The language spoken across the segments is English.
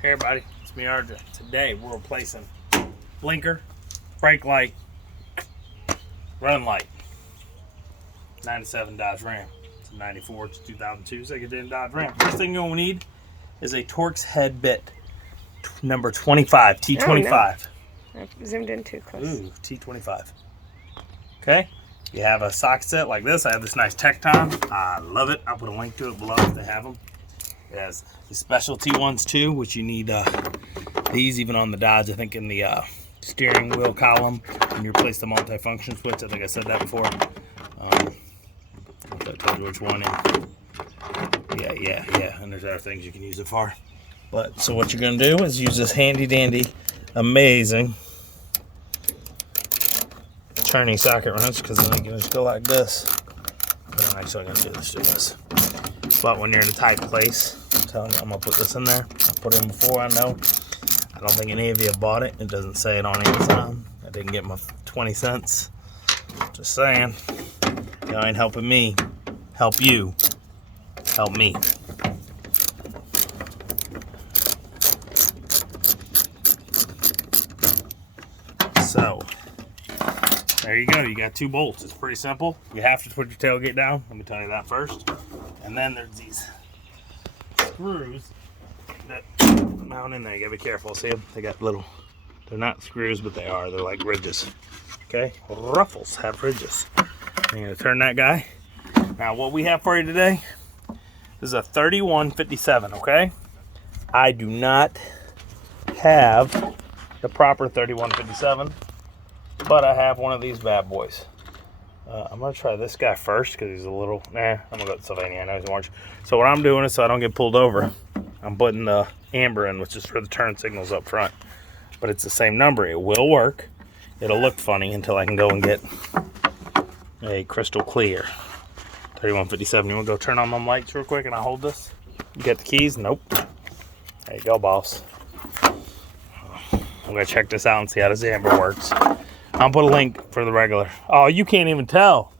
Hey everybody, it's me Arja. Today we're replacing blinker, brake light, run light. 97 Dodge Ram. It's a 94, it's a 2002 second-gen Dodge Ram. First thing you're going to need is a Torx head bit, number 25, T25. Oh, no. I've zoomed in too close. Ooh, T25. Okay, you have a socket set like this. I have this nice tekton. I love it. I'll put a link to it below if they have them. It has the specialty ones too, which you need these even on the Dodge. I think in the steering wheel column, when you replace the multi-function switch. I think I said that before. I told you which one. Yeah. And there's other things you can use it for. But so what you're gonna do is use this handy dandy, amazing turning socket wrench, because then you can just go like this. But I'm actually gonna do this. But when you're in a tight place, I'm telling you, I'm gonna put this in there. I put it in before, I know. I don't think any of you have bought it. It doesn't say it on Amazon. I didn't get my 20 cents. Just saying. Y'all ain't helping me. Help you. Help me. So, there you go. You got 2 bolts. It's pretty simple. You have to put your tailgate down. Let me tell you that first. And then there's these screws that mount in there. You gotta be careful. See them? They got little, they're not screws, but they are. They're like ridges. Okay? Ruffles have ridges. I'm gonna turn that guy. Now, what we have for you today is a 3157, okay? I do not have the proper 3157, but I have one of these bad boys. I'm gonna try this guy first because he's a little, I'm gonna go with Sylvania. I know he's orange. So what I'm doing is, so I don't get pulled over, I'm putting the amber in, which is for the turn signals up front. But it's the same number. It will work. It'll look funny until I can go and get a crystal clear 3157. You wanna go turn on them lights real quick and I'll hold this? You got the keys? Nope. There you go, boss. I'm gonna check this out and see how this amber works. I'll put a link for the regular. Oh, you can't even tell.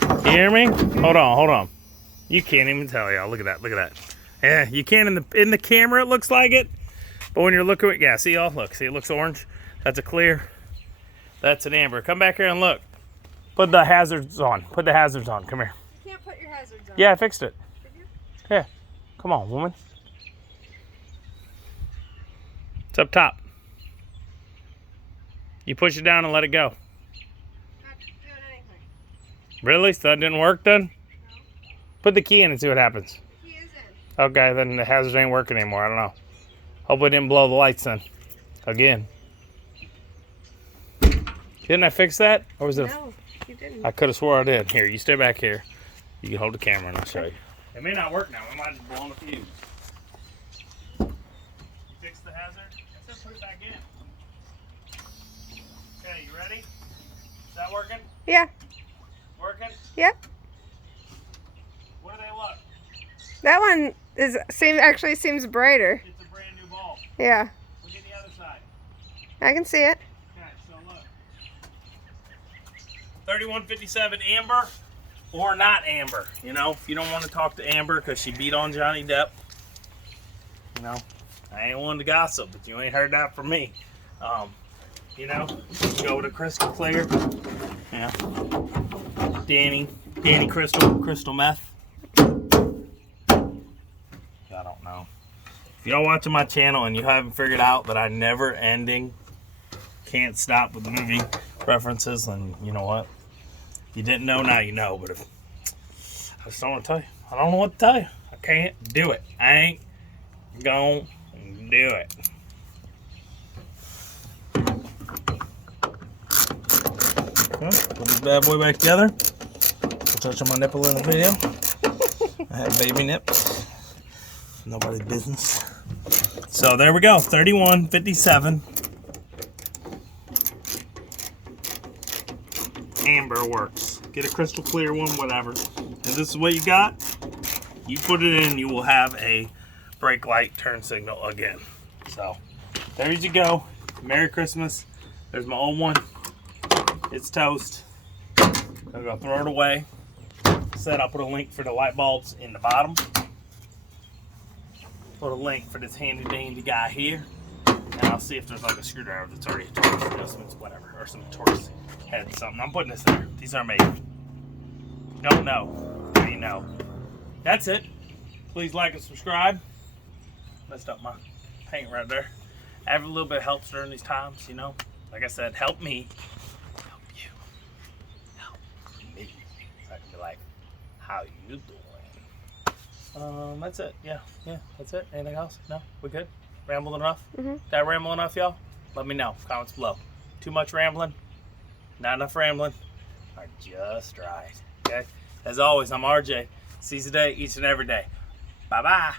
You hear me? Hold on. You can't even tell, y'all. Look at that. Yeah, you can in the camera. It looks like it, but when you're looking at, yeah, see y'all. Look, see it looks orange. That's a clear. That's an amber. Come back here and look. Put the hazards on. Come here. You can't put your hazards on. Yeah, I fixed it. Did you? Yeah. Come on, woman. It's up top. You push it down and let it go. Not doing anything. Really? So that didn't work then? No. Put the key in and see what happens. The key is in. Okay, then the hazard ain't working anymore. I don't know. Hope it didn't blow the lights then. Again. Didn't I fix that? Or was it? No, you didn't. I could have swore I did. Here, you stay back here. You can hold the camera and I'll show you. It may not work now. We might have blown a fuse. You fix the hazard? I said put it back in. Okay, you ready? Is that working? Yeah. Working? Yep. What do they look? That one actually seems brighter. It's a brand new bulb. Yeah. Look at the other side. I can see it. Okay, so look. 3157 amber or not amber. You know, if you don't want to talk to Amber because she beat on Johnny Depp, you know, I ain't one to gossip, but you ain't heard that from me. You know, go with a crystal clear. Yeah. Danny crystal meth. I don't know. If y'all watching my channel and you haven't figured out that I never ending can't stop with the movie references, then you know what? If you didn't know, now you know. But if I just don't want to tell you, I don't know what to tell you. I can't do it. I ain't gonna do it. Okay, put this bad boy back together. I'll touch on my nipple in the video. I have baby nips. Nobody's business. So there we go. 3157. Amber works. Get a crystal clear one, whatever. And this is what you got. You put it in, you will have a brake light turn signal again. So there you go. Merry Christmas. There's my old one. It's toast. I'm gonna throw it away. Said I'll put a link for the light bulbs in the bottom. little link for this handy dandy guy here. And I'll see if there's like a screwdriver that's already a Torx adjustments, whatever, or some Torx head, something. I'm putting this there. These are made. Don't know. How do you know? That's it. Please like and subscribe. Messed up my paint right there. Every little bit helps during these times, you know. Like I said, help me. Help you. Help me. So I can be like, how you doing? That's it. Yeah, that's it. Anything else? No? We good? Rambled enough? Did I ramble enough, y'all? Let me know. Comments below. Too much rambling? Not enough rambling? Or just right. Okay? As always, I'm RJ. Seize the day each and every day. Bye-bye.